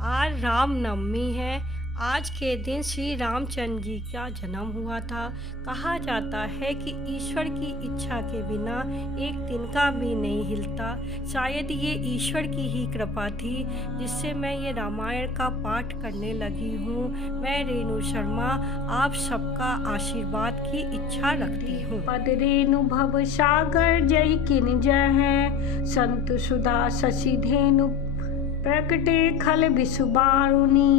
आज रामनवमी है। आज के दिन श्री रामचंद्र जी का जन्म हुआ था। कहा जाता है कि ईश्वर की इच्छा के बिना एक दिन का भी नहीं हिलता। शायद ये ईश्वर की ही कृपा थी जिससे मैं ये रामायण का पाठ करने लगी हूँ। मैं रेणु शर्मा आप सबका आशीर्वाद की इच्छा रखती हूँ। पद रेणु भव सागर जय किन जय है, संत सुधा शशि धेनु प्रकटे खल विषुबारुनी।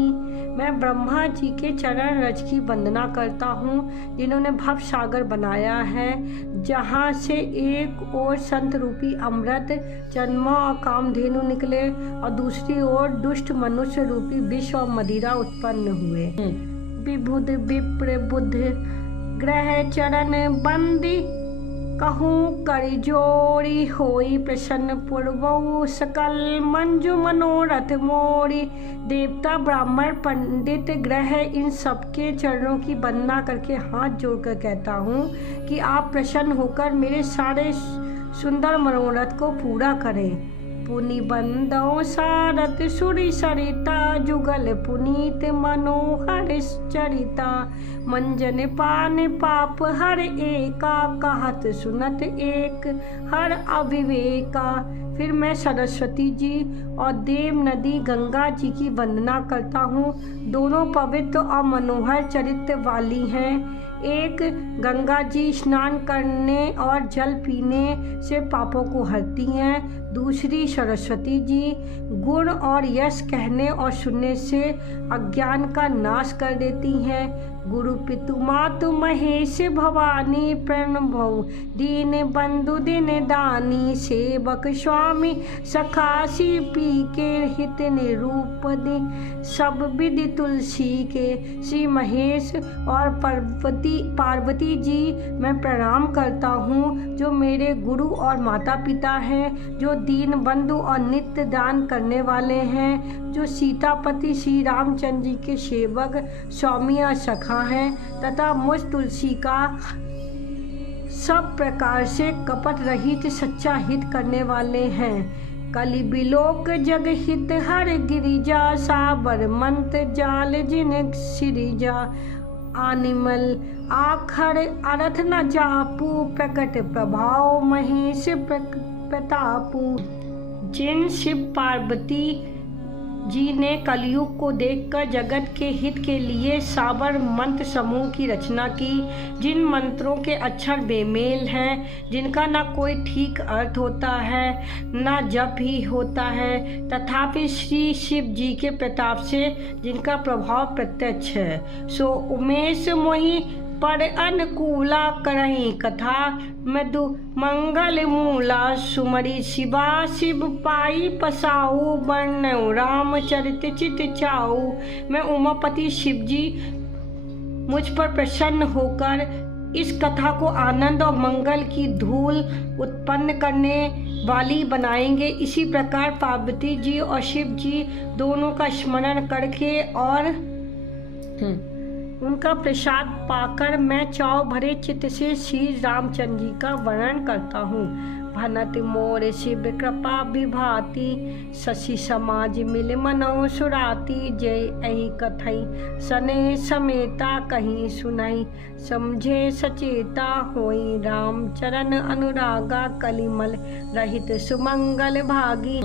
मैं ब्रह्मा जी के चरण रज की वंदना करता हूँ जिन्होंने भव सागर बनाया है, जहाँ से एक ओर संत रूपी अमृत जन्मा और कामधेनु निकले और दूसरी ओर दुष्ट मनुष्य रूपी विष और मदिरा उत्पन्न हुए। विबुध विप्र बुध ग्रह चरण बंदी, कहूँ करि जोड़ी होई प्रसन्न पूर्वऊ सकल मंजू मनोरथ मोरी। देवता ब्राह्मण पंडित ग्रह इन सबके चरणों की वंदना करके हाथ जोड़कर कहता हूँ कि आप प्रसन्न होकर मेरे सारे सुंदर मनोरथ को पूरा करें। पुनि बंदो सारथ सुरी सरिता, जुगल पुनीत मनोहर चरिता। मंजन पान पाप हर एका, कहत सुनत एक हर अविवेका। फिर मैं सरस्वती जी और देव नदी गंगा जी की वंदना करता हूँ। दोनों पवित्र और मनोहर चरित्र वाली हैं। एक गंगा जी स्नान करने और जल पीने से पापों को हरती हैं। दूसरी सरस्वती जी गुण और यश कहने और सुनने से अज्ञान का नाश कर देती हैं। गुरु पितु मातु महेश भवानी, प्रणभौ दीन बंधु दिन दानी। सेवक स्वामी सखासी पी के हित निरूप दे, सब विधि तुलसी के। श्री महेश और पार्वती जी मैं प्रणाम करता हूँ, जो मेरे गुरु और माता पिता हैं, जो दीन बंधु और नित्य दान करने वाले हैं, जो सीतापति श्री रामचंद्र जी के सेवक स्वामी और सखा हैं, तथा मुझ तुलसी का सब प्रकार से कपट रहित सच्चा हित करने वाले हैं। कलि बिलोक जग हित हर गिरिजा, साबर मंत जाल जिन सिरिजा। आनिमल आखर अर्थ न जापू, प्रकट प्रभाव महेश प्रतापू। जिन शिव पार्वती जी ने कलयुग को देखकर जगत के हित के लिए साबर मंत्र समूह की रचना की, जिन मंत्रों के अक्षर बेमेल हैं, जिनका ना कोई ठीक अर्थ होता है ना जप ही होता है, तथापि श्री शिव जी के प्रताप से जिनका प्रभाव प्रत्यक्ष है, सो उमेश मोहि पर अनुकूला करही कथा। मधु मंगल मूला सुमरी शिवा, शिव पाई पसाऊ वर्णऊ रामचरित चित चाऊ। मैं उमापति शिव जी मुझ पर प्रसन्न होकर इस कथा को आनंद और मंगल की धूल उत्पन्न करने वाली बनाएंगे। इसी प्रकार पार्वती जी और शिव जी दोनों का स्मरण करके और उनका प्रसाद पाकर मैं चाव भरे चित्त से श्री रामचंद्र जी का वर्णन करता हूँ। भनत मोर शिव कृपा विभाति, शशि समाज मिल मनो सुराती। जय अहि कथई सने समेता कहीं सुनाई, समझे सचेता होई राम चरण अनुरागा। कलिमल रहित सुमंगल भागी।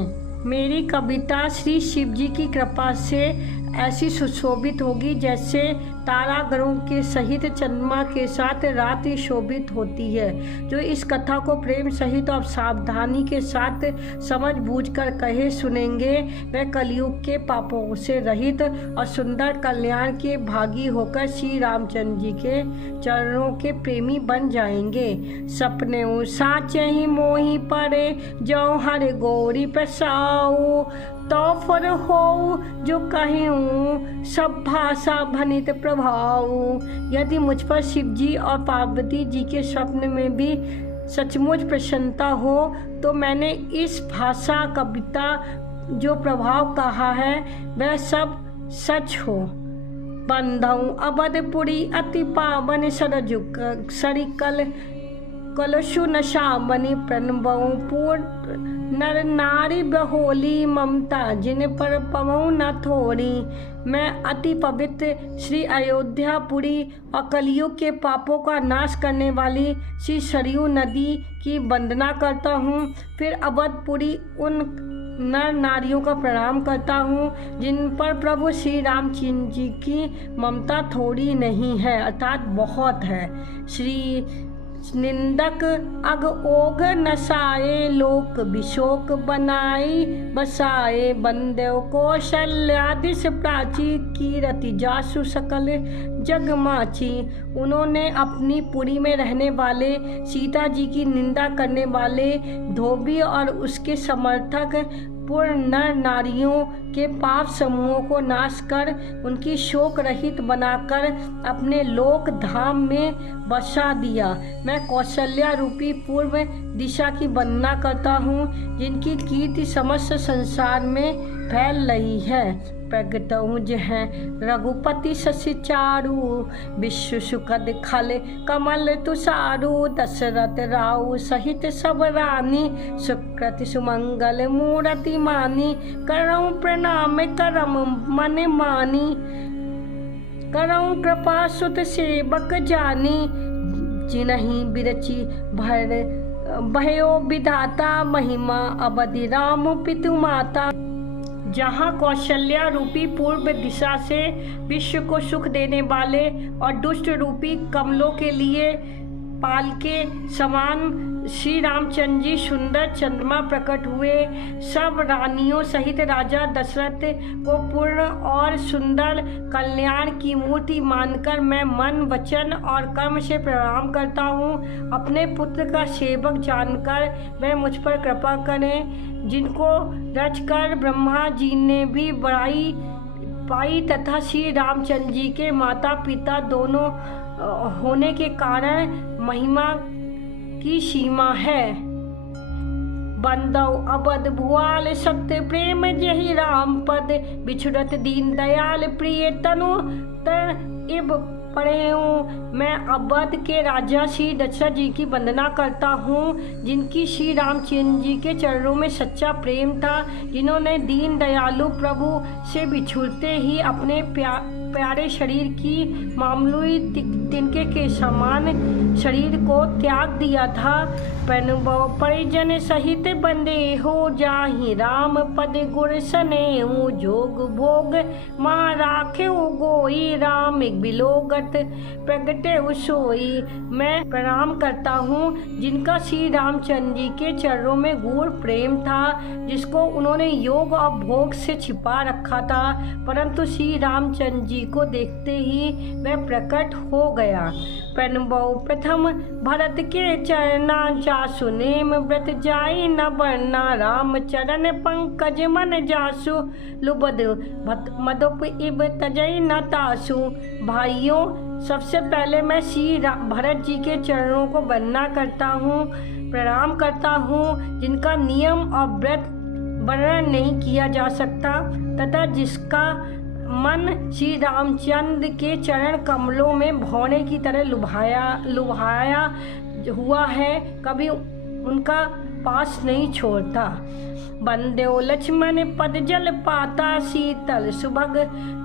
मेरी कविता श्री शिव जी की कृपा से ऐसी सुशोभित होगी जैसे तारागणों के सहित चंद्रमा के साथ रात्रि शोभित होती है। जो इस कथा को प्रेम सहित और सावधानी के साथ समझ बूझकर कहे सुनेंगे, वह कलयुग के पापों से रहित और सुंदर कल्याण के भागी होकर श्री रामचंद्र जी के चरणों के प्रेमी बन जाएंगे। सपने साचे ही मोही परे, जो हर गौरी प्रसाऊ। तो फर हो जो कहूँ सब भाषा भनित प्रभाव। यदि मुझ पर शिव जी और पार्वती जी के स्वप्न में भी सचमुच प्रसन्नता हो तो मैंने इस भाषा कविता जो प्रभाव कहा है वह सब सच हो। बंधऊ अवधपुरी अति पावन सरजुक सरिकल कलशु नशामणि प्रणबऊ पूर्ण नर नारी बहोली ममता जिन पर पवऊ न थोड़ी। मैं अति पवित्र श्री अयोध्यापुरी और कलयुग के पापों का नाश करने वाली श्री सरयू नदी की वंदना करता हूँ। फिर अवधपुरी उन नर नारियों का प्रणाम करता हूँ जिन पर प्रभु श्री रामचंद्र जी की ममता थोड़ी नहीं है अर्थात बहुत है। श्री निंदक अग ओग नसाए लोक विशोक बनाई बसाए बंदेव कौशल्यादिश प्राची कीरति जासु सकल जगमाची। उन्होंने अपनी पुरी में रहने वाले सीता जी की निंदा करने वाले धोबी और उसके समर्थक पूर्ण नर नारियों के पाप समूहों को नाश कर उनकी शोक रहित बनाकर अपने लोक धाम में बसा दिया। मैं कौशल्या रूपी पूर्व दिशा की वंदना करता हूँ जिनकी कीर्ति समस्त संसार में फैल रही है। प्रगटौज है रघुपति शशि चारु विश्व सुखद खल कमल तुषारु दशरथ राउ सहित सब रानी सुकृत सुमंगल मूर्ति मानी। करऊं प्रणाम करम मन मानी करऊं कृपा सुत सेवक जानी। जिनहि बिरची भर भयो विधाता महिमा अवधि राम पितु माता। जहाँ कौशल्या रूपी पूर्व दिशा से विश्व को सुख देने वाले और दुष्ट रूपी कमलों के लिए पाल के समान श्री रामचंद्र जी सुंदर चंद्रमा प्रकट हुए, सब रानियों सहित राजा दशरथ को पूर्ण और सुंदर कल्याण की मूर्ति मानकर मैं मन वचन और कर्म से प्रणाम करता हूँ। अपने पुत्र का सेवक जानकर वह मुझ पर कृपा करें जिनको रचकर ब्रह्मा जी ने भी बड़ाई पाई तथा श्री रामचंद्र जी के माता पिता दोनों होने के कारण महिमा की सीमा है। बंदौ अबद भुआल सत्य प्रेम जहि राम पद बिछुड़त दीन दयाल प्रिय तनु तर इब पढ़े हूँ। मैं अवध के राजा श्री दशरथ जी की वंदना करता हूँ जिनकी श्री रामचंद्र जी के चरणों में सच्चा प्रेम था, जिन्होंने दीन दयालु प्रभु से बिछुड़ते ही अपने प्यारे शरीर की मामूली तिनके के समान शरीर को त्याग दिया था। पनुबव परिजन सहित बंदे हो जाहि राम पद गुर सने हूँ जोग भोग माँ राखे गोई राम बिलोगत प्रगटे सोई। मैं प्रणाम करता हूँ जिनका श्री रामचंद्र जी के चरणों में गूढ़ प्रेम था, जिसको उन्होंने योग और भोग से छिपा रखा था, परंतु श्री रामचंद्र जी को देखते ही वह प्रकट हो गया। प्रणबौ प्रथम भरत के चरना जासु नेम व्रत जाई न बरना राम चरण पंकज मन जासु लुबद मदुप इब तजई न तासु। भाइयों, सबसे पहले मैं श्री भरत जी के चरणों को वंदना करता हूँ, प्रणाम करता हूँ, जिनका नियम और व्रत वर्णन नहीं किया जा सकता तथा जिसका मन श्री रामचंद्र के चरण कमलों में भौरे की तरह लुभाया हुआ है, कभी उनका पास नहीं छोड़ता। बंदेव लक्ष्मण पद जल पाता शीतल सुभग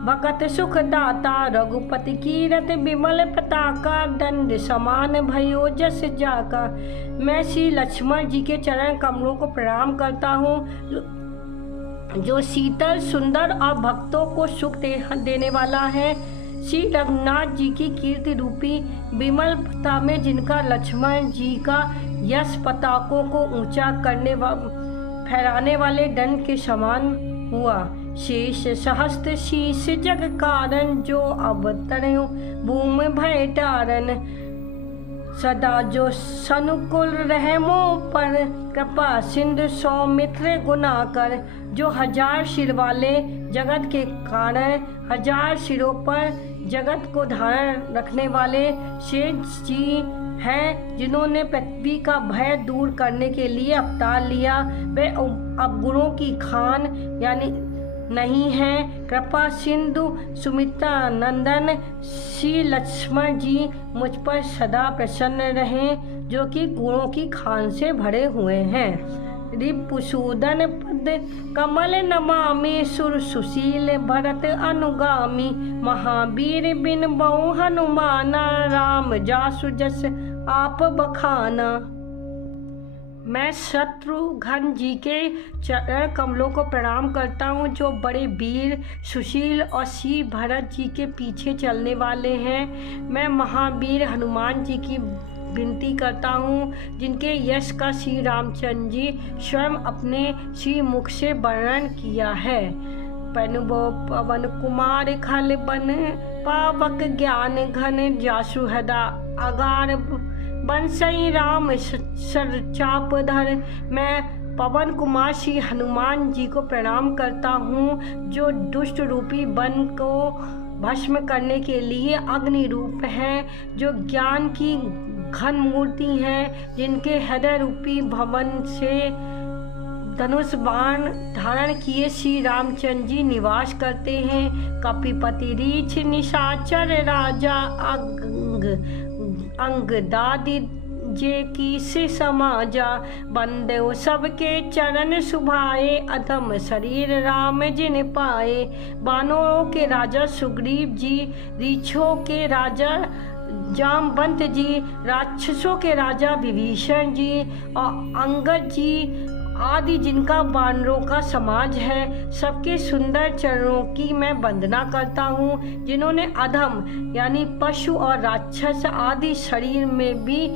भगत सुख दाता रघुपति कीरत विमल पताका दंड समान भयो जस जाका। मैं श्री लक्ष्मण जी के चरण कमलों को प्रणाम करता हूँ जो शीतल सुंदर और भक्तों को सुख देने वाला है। श्री रघुनाथ जी की कीर्ति रूपी विमल पता में जिनका लक्ष्मण जी का यश पताकों को ऊंचा करने फहराने वाले दंड के समान हुआ। शेष सहस्त्र शीश जग कारण जो अवतरयो भूमि भय टारन सदा जो सनुकुल रहमो पर कृपा सिंधु सौमित्र गुना कर। जो हजार सिर वाले जगत के कारण हजार सिरों पर जगत को धारण रखने वाले शेष जी हैं, जिन्होंने पृथ्वी का भय दूर करने के लिए अवतार लिया। वे अवगुणों की खान यानी नहीं है। कृपा सिंधु सुमित्रा नंदन श्री लक्ष्मण जी मुझ पर सदा प्रसन्न रहें। जो कि गुणों की खान से भरे हुए हैं। रिपुसूदन पद कमल नमामि सुर सुशील भरत अनुगामी महावीर बिन बहु हनुमाना राम जासु जस आप बखाना। मैं शत्रुघ्न जी के चरण कमलों को प्रणाम करता हूँ, जो बड़े वीर सुशील और श्री भरत जी के पीछे चलने वाले हैं। मैं महावीर हनुमान जी की विनती करता हूँ, जिनके यश का श्री रामचंद्र जी स्वयं अपने श्री मुख से वर्णन किया है। पनुबो पवन कुमार खल बन पावक ज्ञान घन जासु हृदा अगार बंसई राम सर चाप धर। मैं पवन कुमार श्री हनुमान जी को प्रणाम करता हूँ, जो दुष्ट रूपी वन को भस्म करने के लिए अग्नि रूप हैं, जो ज्ञान की घन मूर्ति हैं, जिनके हृदय रूपी भवन से धनुष बाण धारण किए श्री रामचंद्र जी निवास करते हैं। कपिपति रीछ निशाचर राजा अंग दादी जे की से समाजा बंदो सबके चरण सुभाए अधम शरीर राम जिन पाए। बानरों के राजा सुग्रीव जी, रीछों के राजा जामवंत जी, राक्षसों के राजा विभीषण जी और अंगद जी आदि जिनका वानरों का समाज है, सबके सुंदर चरणों की मैं वंदना करता हूँ, जिन्होंने अधम यानी पशु और राक्षस आदि शरीर में भी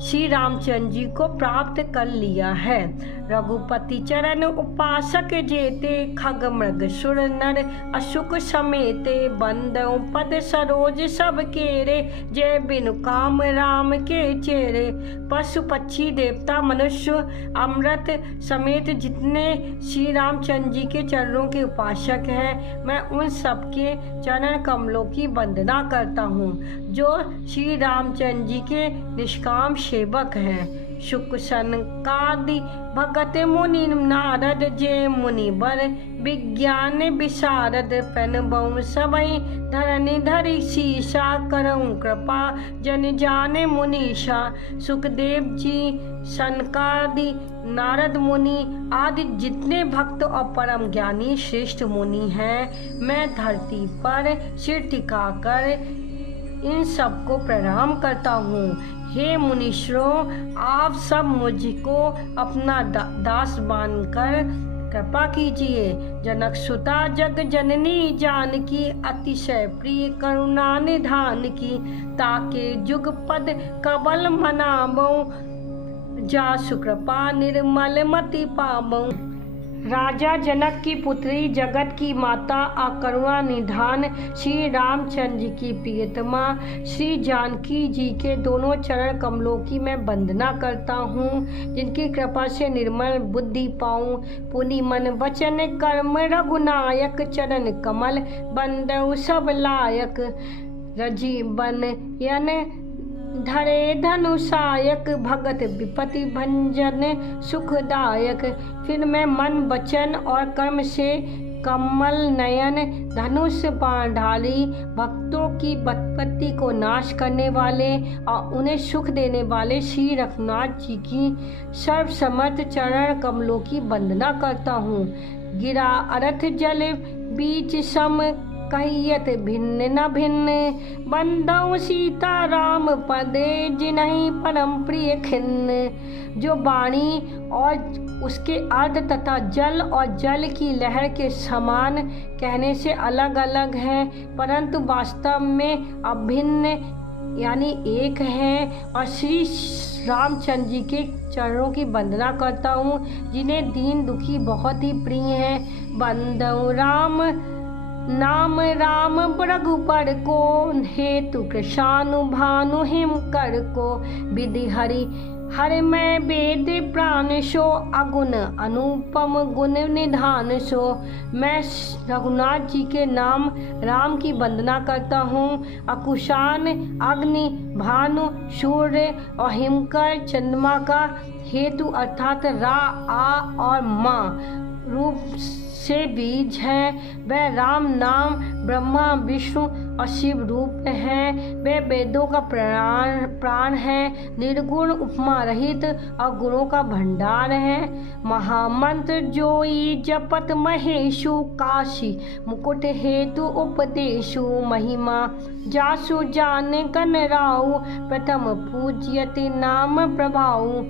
श्री रामचंद्र जी को प्राप्त कर लिया है। रघुपति चरण उपासक जेते खग मृग सुर नर अशुक समेते बंदो पद सरोज सब केरे जय बिनु काम राम के चेरे। पशु पक्षी देवता मनुष्य अमृत समेत जितने श्री रामचंद्र जी के चरणों के उपासक हैं, मैं उन सबके चरण कमलों की वंदना करता हूँ, जो श्री रामचंद्र जी के निष्काम सेवक हैं। शुक सनकादि भगत मुनि नारद जे मुनिवर विज्ञान विशारद पेन बहु सबई धरनि धरि शीशा करऊँ कृपा जन जाने मुनीषा। सुखदेव जी, सनकादि, नारद मुनि आदि जितने भक्त और परम ज्ञानी श्रेष्ठ मुनि हैं, मैं धरती पर सिर टिकाकर इन सबको प्रणाम करता हूँ। हे मुनीश्वरों, आप सब मुझको अपना दास मानकर कृपा कीजिए। जनक सुता जग जननी जानकी अतिशय प्रिय करुणा निधान की। ताके जुग पद कबल मनाबो जासु कृपा निर्मल मति पाबो। राजा जनक की पुत्री, जगत की माता, अकरुणा निधान श्री रामचंद्र जी की प्रियतमा श्री जानकी जी के दोनों चरण कमलों की मैं वंदना करता हूँ, जिनकी कृपा से निर्मल बुद्धि पाऊँ। पुनि मन वचन कर्म रघुनायक चरण कमल बंदौ सब लायक। रजीवन यन धरे धनुषायक भगत विपति भंजन सुखदायक। फिर मैं मन वचन और कर्म से कमल नयन धनुष बाण ढाली भक्तों की विपत्ति को नाश करने वाले और उन्हें सुख देने वाले श्री रघुनाथ जी की सर्वसमर्थ चरण कमलों की वंदना करता हूँ। गिरा अर्थ जल बीच सम कहियत भिन्न न भिन्न बंदौ सीता राम पदे जिन्हीं परम प्रिय खिन्न। जो वाणी और उसके अर्थ तथा जल और जल की लहर के समान कहने से अलग अलग हैं, परंतु वास्तव में अभिन्न यानी एक हैं। और श्री रामचंद्र जी के चरणों की वंदना करता हूँ, जिन्हें दीन दुखी बहुत ही प्रिय हैं। बंदौ राम नाम राम रघुपर को हेतु कृषानु भानु हिम कर को। विधि हरि हर मैं वेद प्राण सो अगुण अनुपम गुण निधान सो। मैं रघुनाथ जी के नाम राम की वंदना करता हूँ। अकुशान अग्नि भानु सूर्य और हिमकर चंद्रमा का हेतु अर्थात रा आ और माँ रूप से बीज है। वह राम नाम ब्रह्मा विष्णु और शिव रूप है। वह वेदों का प्राण है, निर्गुण उपमा रहित और गुणों का भंडार है। महामंत्र जोई जपत महेशु, काशी मुकुट हेतु उपदेशु, महिमा जासु जान कन राउ, प्रथम पूज्यति नाम प्रभाऊ।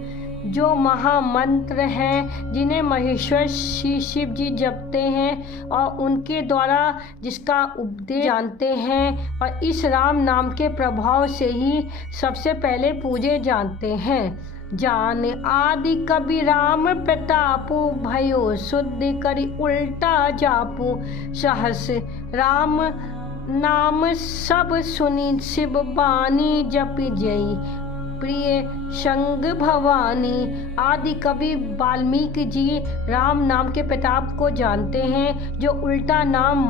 जो महामंत्र हैं जिन्हें महेश्वर श्री शिव जी जपते हैं और उनके द्वारा जिसका उपदेश जानते हैं और इस राम नाम के प्रभाव से ही सबसे पहले पूजे जानते हैं। जान आदि कबि राम प्रतापु, भयो शुद्धि करि उल्टा जापु, सहस राम नाम सब सुनी, शिव बानी जपि जई, प्रिय संग भवानी। आदि कवि वाल्मीकि जी राम नाम के प्रताप को जानते हैं, जो उल्टा नाम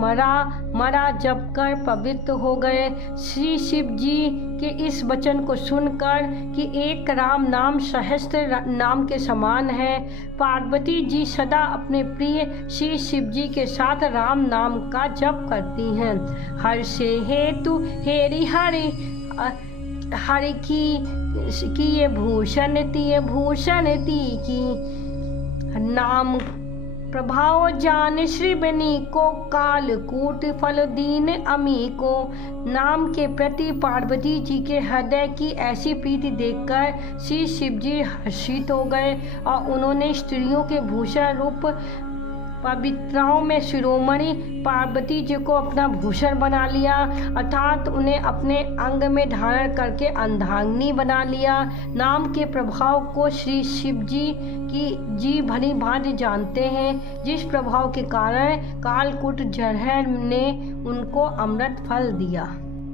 मरा जप कर पवित्र हो गए। श्री शिव जी के इस वचन को सुनकर कि एक राम नाम सहस्त्र नाम के समान है, पार्वती जी सदा अपने प्रिय श्री शिव जी के साथ राम नाम का जप करती हैं। हर से हेतु हेरि हरि की ये भूषण ती की, नाम प्रभाव जान श्रीबनी को, कालकूट फल दीन अमी को। नाम के प्रति पार्वती जी के हृदय की ऐसी प्रीति देखकर श्री शिव जी हर्षित हो गए और उन्होंने स्त्रियों के भूषण रूप पवित्राओं में शिरोमणि पार्वती जी को अपना भूषण बना लिया, अर्थात उन्हें अपने अंग में धारण करके अर्धांगिनी बना लिया। नाम के प्रभाव को श्री शिव जी भली भांति जानते हैं, जिस प्रभाव के कारण कालकूट जरहर ने उनको अमृत फल दिया।